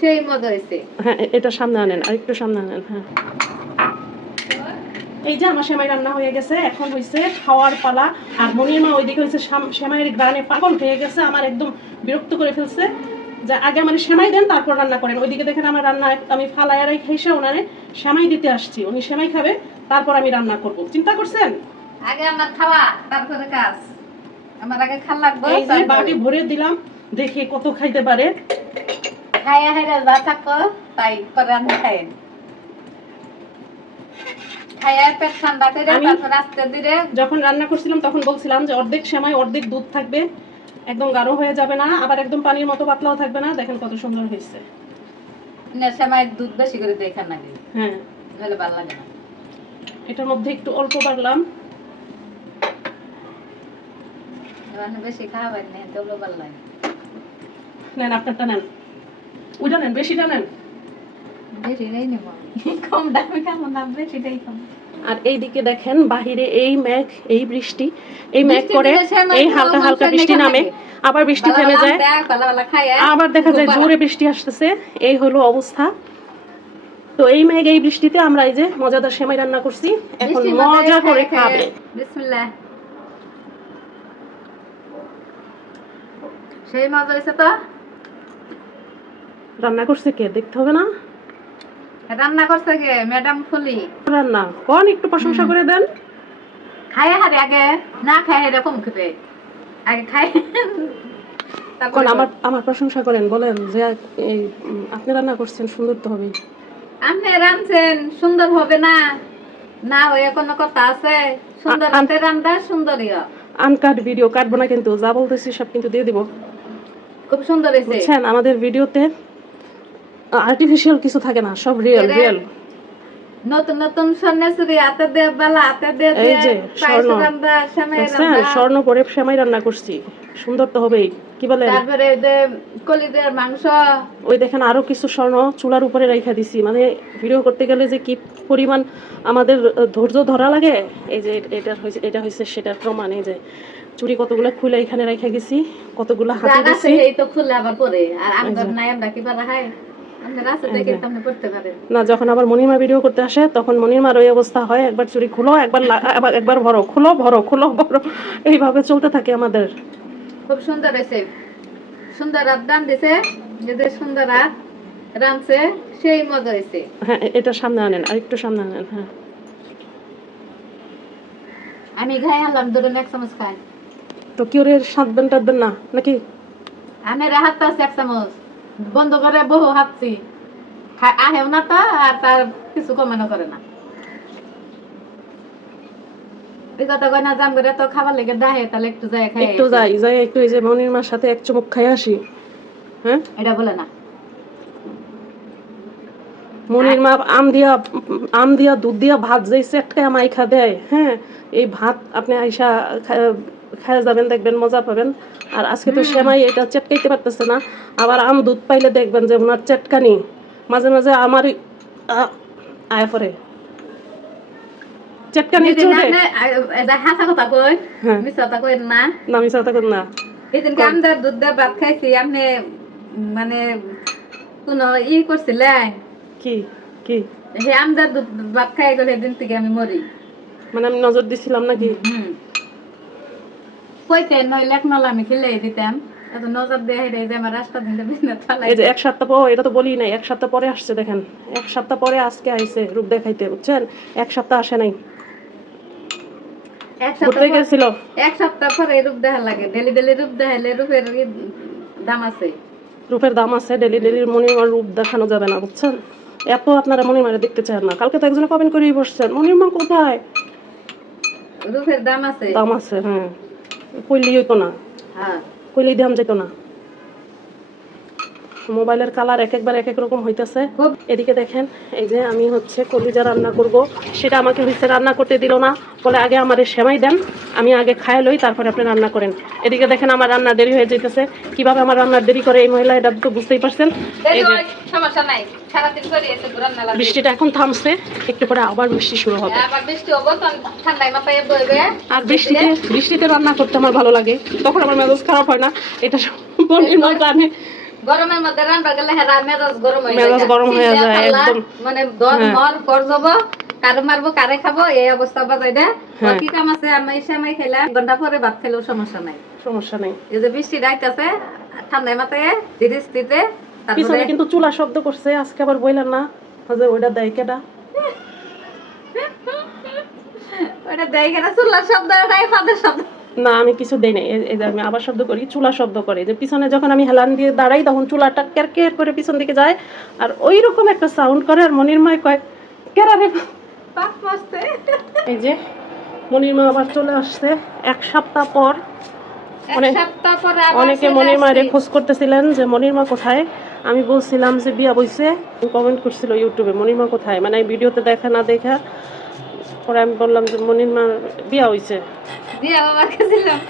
সেই মজা হয়েছে হ্যাঁ এটা সামনে আনেন আর একটু সামনে আনেন হ্যাঁ। এই যে আমার সেমাই রান্না হয়ে গেছে এখন হয়েছে খাওয়ার পালা আর মনির মা ওইদিকে হয়েছে সেমাইয়ের গ্রানে পাগল হয়ে গেছে আমার একদম বিরক্ত করে ফেলছে। যে আগে আমার সেমাই দেন তারপর রান্না করেন। ওইদিকে দেখেন আমার রান্না আমি ফালায়ারাই খাইসে ওনারে সেমাই দিতে আসছি। উনি সেমাই খাবে তারপর আমি রান্না করব। চিন্তা করছেন? আগে আমার খাওয়া তারপরে কাজ। আমার আগে খাল লাগবে বাটি ভরে দিলাম দেখি কত খাইতে পারে। খাইয়া হাইরা যা থাকো তাই খাইন খাইয়া করে আমি- তারপর যখন রান্না করছিলাম তখন বলছিলাম যে অর্ধেক সেমাই অর্ধেক দুধ থাকবে একদম গাঢ় হয়ে যাবে না আবার একদম পানির মতো পাতলাও থাকবে না। দেখেন কত সুন্দর হয়েছে। সময় দুধ বেশি করে হ্যাঁ। নাহলে ভালো লাগে না। এটার মধ্যে একটু অল্প বাড়লাম বেশি খাওয়াবেন না তবু ভালো লাগে। নেন আপনারটা নেন। ওইটা নেন বেশিটা নেন। বেশিটাই নেব কম দামে কেমন দাম? বেশিটাই কম। আর এইদিকে দেখেন বাহিরে এই মেঘ এই বৃষ্টি এই মেঘ করে এই হালকা হালকা বৃষ্টি নামে আবার বৃষ্টি থেমে যায়। খাইয়া আবার দেখা যায় জোরে বৃষ্টি আসতেছে। এই হলো অবস্থা। তো এই মেঘ এই বৃষ্টিতে আমরা এই যে মজাদার সেমাই রান্না করছি। এখন মজা করে খাবে। বিসমিল্লাহ। সেই মজা হয়েছে তো? রান্না করছে কে? দেখতে হবে না? রান্না করছে কে? ম্যাডাম ফুলি। রান্না। কোন একটু প্রশংসা করে দেন। খাইয়া হারে আগে না খাই এরকম খেতে। আগে খাই কোন আমার আমার প্রশংসা করেন বলেন যে এই আপনি রান্না করছেন সুন্দর তো হবে আপনি রাঁধছেন সুন্দর হবে না। না হয়ে কোনো কথা আছে। সুন্দর আ- আম- হাতে রান্না সুন্দরই। আনকাট ভিডিও কাটবো না কিন্তু যা বলতেছি সব কিন্তু দিয়ে দিব। খুব সুন্দর হয়েছে। আমাদের ভিডিওতে আর্টিফিশিয়াল কিছু থাকে না সব রিয়েল রিয়েল নতুন নতুন সন্ন্যাসী দিয়ে বালা দিয়ে এই যে, স্বর্ণ। রান্না স্বর্ণ পরে সেমাই রান্না করছি। সুন্দর তো হবেই কি বলেন? তারপরে যে কলিদের মাংস। ওই দেখেন আরও কিছু স্বর্ণ চুলার উপরে দিছি। মানে ভিডিও করতে গেলে যে কি পরিমাণ আমাদের ধৈর্য ধরা লাগে এই যে এটা হয়েছে এটা হয়েছে সেটার প্রমাণ। এই যে চুরি কতগুলো খুলে এখানে রেখে গেছি কতগুলো হাতে দিছি। এই তো খুলে আবার পরে। আর আমাদের নাই আমরা কি না যখন আবার মনিমা ভিডিও করতে আসে তখন মনিমার ওই অবস্থা হয় একবার চুরি খুলো একবার একবার ভরো খুলো ভরো খুলো ভরো। এইভাবে চলতে থাকে আমাদের। খুব সুন্দর হয়েছে। সুন্দর রাত দান দিছে যদি সুন্দর রাত রাঁধছে সেই মজা হয়েছে। হ্যাঁ এটা সামনে আনেন আর একটু সামনে আনেন হ্যাঁ। আমি খাই আনলাম ধরুন এক চামচ খাই। তো কি ওর সাত দেন টাত দেন না নাকি? আমি হাত আছে এক চামচ। বন্ধ করে বহু হাঁটছি আহেও না তো আর তার কিছু কমানো করে না। কথা কয় না জান করে তো খাবার লেগে দাহে তাহলে একটু যাই খাই একটু যাই যাই একটু এই যে মনিমার সাথে এক চুমুক খাই আসি। হ্যাঁ? এটা বলে না। মনির মা আম দিয়া আম দিয়া দুধ দিয়া ভাত যেই চেটকায় মাইখা দেয় হ্যাঁ? এই ভাত আপনি আইসা খাওয়া যাবেন দেখবেন মজা পাবেন। আর আজকে তো সেমাই এটা চেটকাইতে পারতেছে না। আবার আম দুধ পাইলে দেখবেন যে ওনার চেটকানি। মাঝে মাঝে আমার আয় পরে চেটকানি চলে আপনি, আহ, এটা হাসা কথা কই কই না। নামি সাথে না। এদিন আমদার দুধ দিয়ে ভাত খাইছি আপনি মানে কোন ই করছিলেন কি? কি? হে দুধ ভাত খাই গেলে থেকে আমি মরি। মানে আমি নজর দিছিলাম নাকি? হুম। কইতে নইলে এক নলা আমি খিলাই দিতাম। এত নজর দিয়ে যে আমার রাস্তা চালাই এই যে এক সপ্তাহ পর এটা তো বলি নাই এক সপ্তাহ পরে আসছে দেখেন। এক সপ্তাহ পরে আজকে আইছে রূপ দেখাইতে বুঝছেন? এক সপ্তাহ আসে নাই। এক সপ্তাহ গেছিল। এক সপ্তাহ পরে রূপ দেখা লাগে। ডেলি ডেলি রূপ দেখাইলে রূপের দাম আছে। রূপের দাম আছে ডেলি ডেলির মনিমার রূপ দেখানো যাবে না বুঝছেন? এত আপনারা মনিমারে দেখতে চান না। কালকে তো একজনে কমেন্ট করেই বসছেন মনিমা কোথায়? রূপের দাম আছে। দাম আছে হ্যাঁ। কইলেই হইতো না। হ্যাঁ। কইলেই দাম যেত না। মোবাইলের কালার এক একবার এক এক রকম হইতেছে। এদিকে দেখেন এই যে আমি হচ্ছে কলিজা রান্না করব। সেটা আমাকে হচ্ছে রান্না করতে দিল না। বলে আগে আমার সেমাই দেন আমি আগে খাই লই তারপরে আপনি রান্না করেন। এদিকে দেখেন আমার রান্না দেরি হয়ে যেতেছে কীভাবে আমার রান্নার দেরি করে এই মহিলা এটা তো বুঝতেই পারছেন? হয়, বৃষ্টিটা এখন থামছে একটু পরে আবার বৃষ্টি শুরু হবে। বইবে। আর বৃষ্টিতে বৃষ্টিতে রান্না করতে আমার ভালো লাগে। তখন আমার মেজাজ খারাপ হয় না। এটা মা জানে গরমের মধ্যে রান্না গেলে হেরা মেজাজ গরম হয়ে যায়। গরম হয়ে যায়, একদম। মানে দর হ্যাঁ। মর কর যাব কারে মারবো কারে খাব এই অবস্থা বাজাই হ্যাঁ। কি কাম আছে আমি খেলাম ঘণ্টা পরে ভাত খেলেও সমস্যা নাই। সমস্যা নেই। এই যে বৃষ্টি ডাইতেছে ঠান্ডায় মাথায় ধীরে স্থিতে পিছনে কিন্তু চুলা শব্দ করছে আজকে আবার বললেন না। যে ওইটা দেয় কেটা ওটা দেয় কেন চুলার শব্দ ওটাই ফাদের শব্দ। না আমি কিছু দেই নাই। এই- যে আমি আবার শব্দ করি চুলা শব্দ করে। যে পিছনে যখন আমি হেলান দিয়ে দাঁড়াই তখন চুলাটা কের কের করে পিছন দিকে যায়। আর ওই রকম একটা সাউন্ড করে আর মনিরময় কয় কেরা রে পাক মাসতে এই যে মনিরমা আবার চলে আসছে। এক সপ্তাহ পর এক অনেক- সপ্তাহ পরে অনেকে চলে মনির মায়ের আসছি। খোঁজ করতেছিলেন যে মনির মা কোথায়? আমি বলছিলাম যে বিয়া বইছে। কমেন্ট করছিল ইউটিউবে মনির মা কোথায়? মানে ভিডিওতে দেখা না দেখা পরে আমি বললাম যে মনির মার বিয়া হইছে। দিয়ে বাবার কাছে ছিলাম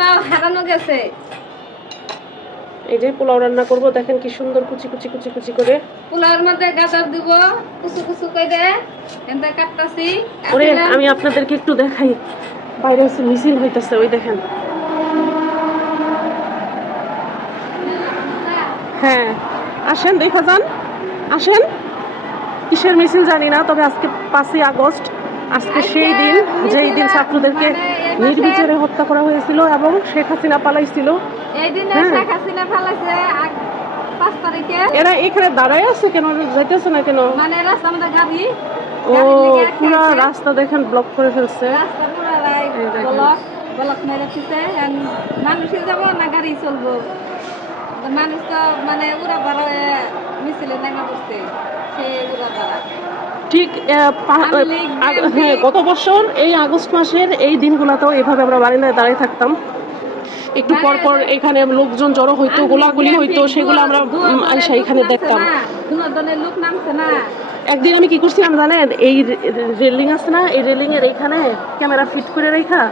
মা হারানো গেছে। এই যে পোলাও রান্না করব দেখেন কি সুন্দর কুচি কুচি কুচি কুচি করে। পোলাওর মধ্যে গাজর দিব কুচু কুচু করে এনতে কাটতাছি। ওরে আমি আপনাদেরকে একটু দেখাই। বাইরে হচ্ছে মিছিল হইতেছে ওই দেখেন। হ্যাঁ আসেন দেখা যান আসেন। কিসের মিছিল জানি না তবে আজকে পাঁচই আগস্ট। আজকে সেই দিন যেই দিন ছাত্রদেরকে নির্বিচারে হত্যা করা হয়েছিল এবং শেখ হাসিনা পালাইছিল। হ্যাঁ। এরা এখানে দাঁড়ায় আছে কেন? যাইতেছে না কেন? মানে ও পুরো। রাস্তা দেখেন ব্লক করে ফেলছে। মানুষে যাব না গাড়ি চলবো? তো মানুষ তো মানে উড়া পাড়া মিছিলে নেমে বসছে। সে উড়া পাড়া ঠিক হ্যাঁ গত বছর এই আগস্ট মাসের এই দিনগুলোতেও এভাবে আমরা বারান্দায় দাঁড়িয়ে থাকতাম। একটু পর পর এখানে লোকজন জড়ো হইতো গোলাগুলি হইতো সেগুলো আমরা এখানে দেখতাম। দুজনের লোক নামছে না। একদিন আমি কি করছিলাম জানেন? এই রেলিং আছে না? এই রেলিং এর এখানে ক্যামেরা ফিট করে রেখা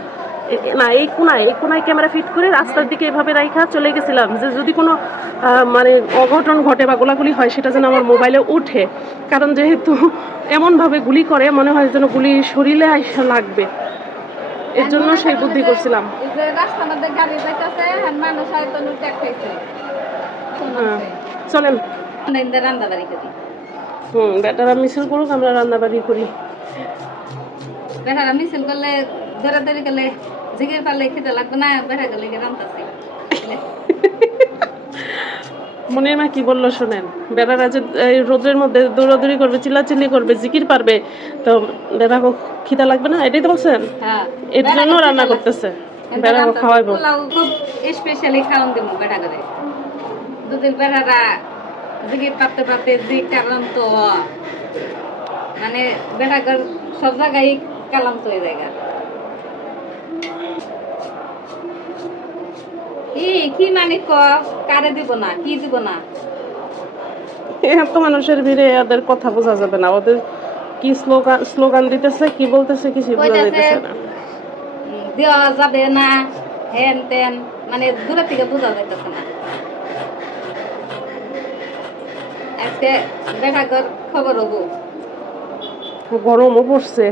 না এই কোনায় এই কোনায় ক্যামেরা ফিট করে রাস্তার দিকে এভাবে রাইখা চলে গেছিলাম যে যদি কোনো মানে অঘটন ঘটে বা গোলাগুলি হয় সেটা যেন আমার মোবাইলে উঠে কারণ যেহেতু এমনভাবে গুলি করে মনে হয় যেন গুলি শরীরে আইসা লাগবে। এর জন্য সেই বুদ্ধি করছিলাম। এই যে রাস্তার মধ্যে গাড়ি যাইতেছে আর মানুষ হয়তো ট্যাক খাইছে হ্যাঁ চলেন। হুম বেটারা মিছিল করুক আমরা রান্নাবাড়ি করি। বেটারা মিছিল করলে দৌড়াদৌড়ি করলে জিগের পারলে খেতে লাগবে না বেটা গেলে রান্তাছে। মনের মা কি বলল শোনেন বেড়ারা যে রোদের মধ্যে দৌড়াদৌড়ি করবে চিল্লাচিল্লি করবে জিকির পারবে তো বেড়াকে খিদা লাগবে না? এটাই তো বলছেন? হ্যাঁ এর জন্য রান্না করতেছে। বেড়াকে খাওয়াইবো। খুব স্পেশালি খাওয়ান দিব বেটা করে। দুদিন বেটারা জিগির পারতে পারতে জি কারণ তো মানে বেটা ঘর সব জায়গায় কালান্ত হয়ে যায় কি মানে ক? কারে দিব না? কি দিব না? এত মানুষের ভিড়ে ওদের কথা বোঝা যাবে না। ওদের কি স্লোগান স্লোগান দিতেছে কি বলতেছে কিছু বোঝা যাইতেছে না। দেওয়া যাবে না হেন তেন মানে দূরের থেকে বোঝা যাইতেছে না। আজকে বেটা ঘর খবর হব। গরমও পড়ছে।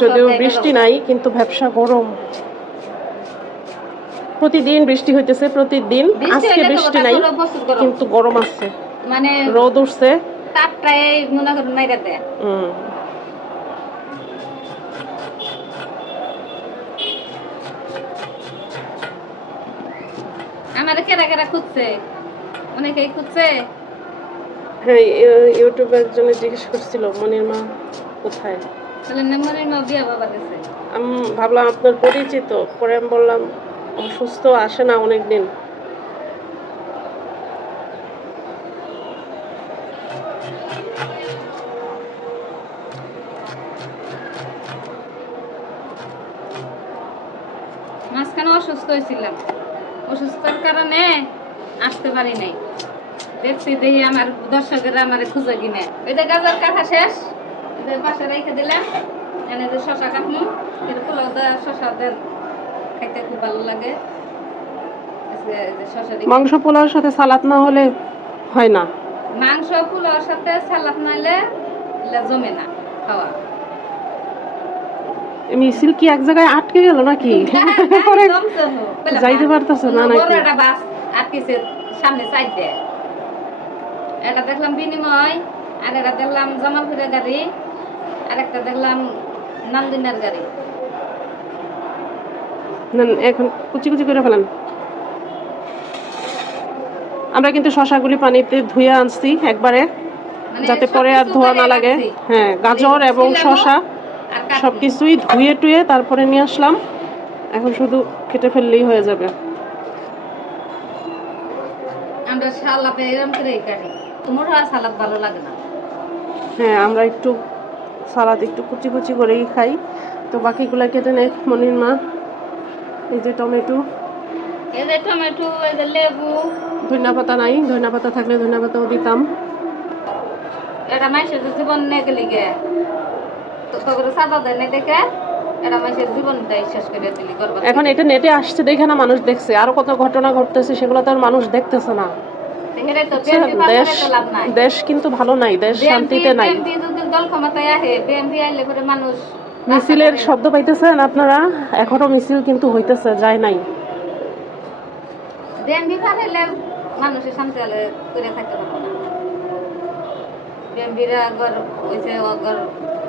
যদিও বৃষ্টি নাই কিন্তু ব্যবসা গরম। প্রতিদিন বৃষ্টি হইতেছে প্রতিদিন আজকে বৃষ্টি নাই। কিন্তু গরম আছে। মানে রোদ উঠছে। তাপটাই মনে করুন নাই রাতে আমার কেরা কেরা খুঁজছে? অনেকেই খুঁজছে। হ্যাঁ ইউ- ইউটিউবে একজনে জিজ্ঞেস করছিল মনির মা কোথায়? মা বিয়া বাবা আমি ভাবলাম আপনার পরিচিত পরে আমি বললাম অসুস্থ আসে না অনেক দিন মাঝখানে অসুস্থ হয়েছিলাম। অসুস্থতার কারণে আসতে পারি নাই। দেখছি দেখি আমার দর্শকেরা আমার খুঁজে কিনে। এটা গাজার কাটা শেষ? এটা পাশে রেখে দিলাম। এনে যে শশা কাটমু এটা পোলাও দেওয়া শশা দেন। খাইতে খুব ভালো লাগে। মাংস পোলাওর সাথে সালাদ না হলে হয় না। মাংস পোলাওর সাথে সালাদ নাইলে এগুলা জমে না খাওয়া। মিছিল কি এক জায়গায় আটকে গেল নাকি? যাইতে পারতেছে না নাকি? একটা বাস আটকেছে সামনে সাইড দিয়ে। এটা দেখলাম বিনিময় আর এটা দেখলাম জামালপুরের গাড়ি। আর একটা দেখলাম নান্দিনার গাড়ি। এখন কুচি কুচি করে ফেলেন। আমরা কিন্তু শশাগুলি পানিতে ধুয়ে আনছি একবারে মানে যাতে পরে আর ধোয়া না লাগে। হ্যাঁ গাজর এবং শশা আর কাটবো। সবকিছুই ধুয়ে টুয়ে তারপরে নিয়ে আসলাম। এখন শুধু কেটে ফেললেই হয়ে যাবে। আমরা সালাদে এরকম করে কাটি তোমার আর সালাদ ভালো লাগে না। হ্যাঁ আমরা একটু সালাদ একটু কুচি কুচি করেই খাই। তো বাকিগুলা কেটে নেই মনির মা। এই যে টমেটো। এই যে টমেটো এই যে লেবু। ধনিয়া পাতা নাই ধনিয়া পাতা থাকলে ধনিয়া পাতাও দিতাম। এটা মাসের জীবন নিয়ে গেলি গে। তো তোর সাদা দেয় দেখে এখন এটা নেটে আসছে দেখে না মানুষ দেখছে। আরও কত ঘটনা ঘটতেছে সেগুলো তো আর মানুষ দেখতেছে না। দেশ করে নাই। দেশ কিন্তু ভালো নাই দেশ শান্তিতে নাই। বিএনপি দল ক্ষমতায় আহে বিএনপি আইলে পরে মানুষ মিছিলের শব্দ পাইতেছেন আপনারা? এখনও মিছিল কিন্তু হইতেছে যায় নাই। মানুষের শান্তি হলে করে থাকতে পারব না। বিএনপির আগর হয়েছে অগর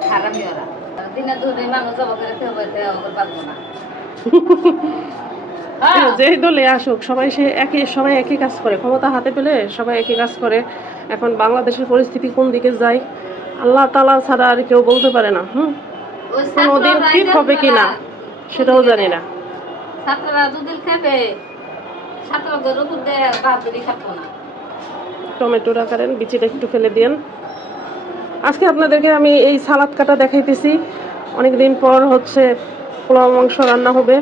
হারামি ওরা দিনে দুদিন মানুষ জব করে খেয়ে পারব না। হ্যাঁ। যে দলে আসুক সবাই সে একই সবাই একই কাজ করে। ক্ষমতা হাতে পেলে সবাই একই কাজ করে। এখন বাংলাদেশের পরিস্থিতি কোন দিকে যায় আল্লাহ তালা ছাড়া আর কেউ বলতে পারে না হুম? কোনোদিন ঠিক হবে কি না সেটাও জানি না। ছাত্ররা দুদিন খেবে ছাত্রদের উপর দিয়ে বাহাদুরি খাব না। টমেটোটা কারেন বিচিটা একটু ফেলে দিন আজকে আপনাদেরকে আমি এই সালাদ কাটা দেখাইতেছি। অনেকদিন পর হচ্ছে পোলাও মাংস রান্না হবে।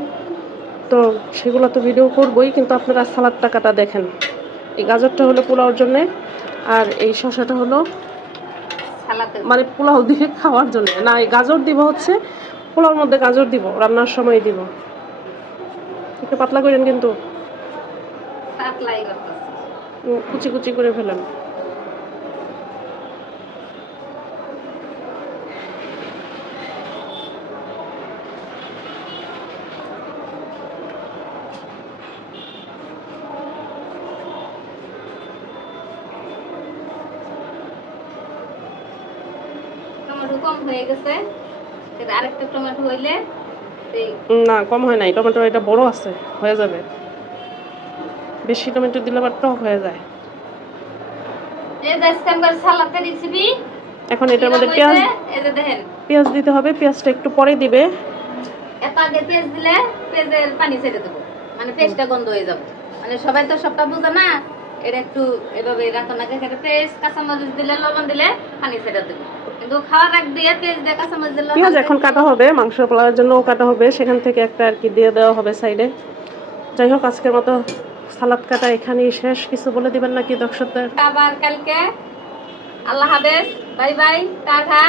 তো সেগুলো তো ভিডিও করবই কিন্তু আপনারা সালাদটা টাকাটা দেখেন। এই গাজরটা হলো পোলাওর জন্যে আর এই শসাটা হলো মানে পোলাও দিয়ে খাওয়ার জন্য। না এই গাজর দিব হচ্ছে পোলাওর মধ্যে গাজর দিব রান্নার সময় দিব। একটু পাতলা করেন কিন্তু। কুচি কুচি করে ফেলেন। টমেটো কম হয়ে গেছে। আরেকটা টমেটো হইলে না কম হয় নাই। টমেটো এটা বড় আছে হয়ে যাবে। বেশি টমেটো দিলে আবার টক হয়ে যায়। এখন এটার মধ্যে পেঁয়াজ পেঁয়াজ দিতে হবে পেঁয়াজটা একটু পরে দিবে। এত আগে পেঁয়াজ দিলে পেঁয়াজের পানি ছেড়ে দেবো। মানে পেঁয়াজটা গন্ধ হয়ে যাবে। মানে সবাই তো সবটা বোঝে না। এটা একটু এভাবে রাখো না কেটে পেঁয়াজ কাঁচামরিচ দিলে লবণ দিলে পানি ছেড়ে দেবো। কিন্তু খাওয়ার আগ দিয়ে পেঁয়াজ দিয়ে কাঁচামরিচ দিলে পেঁয়াজ এখন কাটা হবে মাংস পোলাওয়ার জন্যও কাটা হবে সেখান থেকে একটা আর কি দিয়ে দেওয়া হবে সাইডে। যাই হোক আজকের মতো সালাদ কাটা এখানেই শেষ। কিছু বলে দিবেন নাকি দর্শকদের? আবার কালকে। আল্লাহ হাফেজ। Bye bye tata.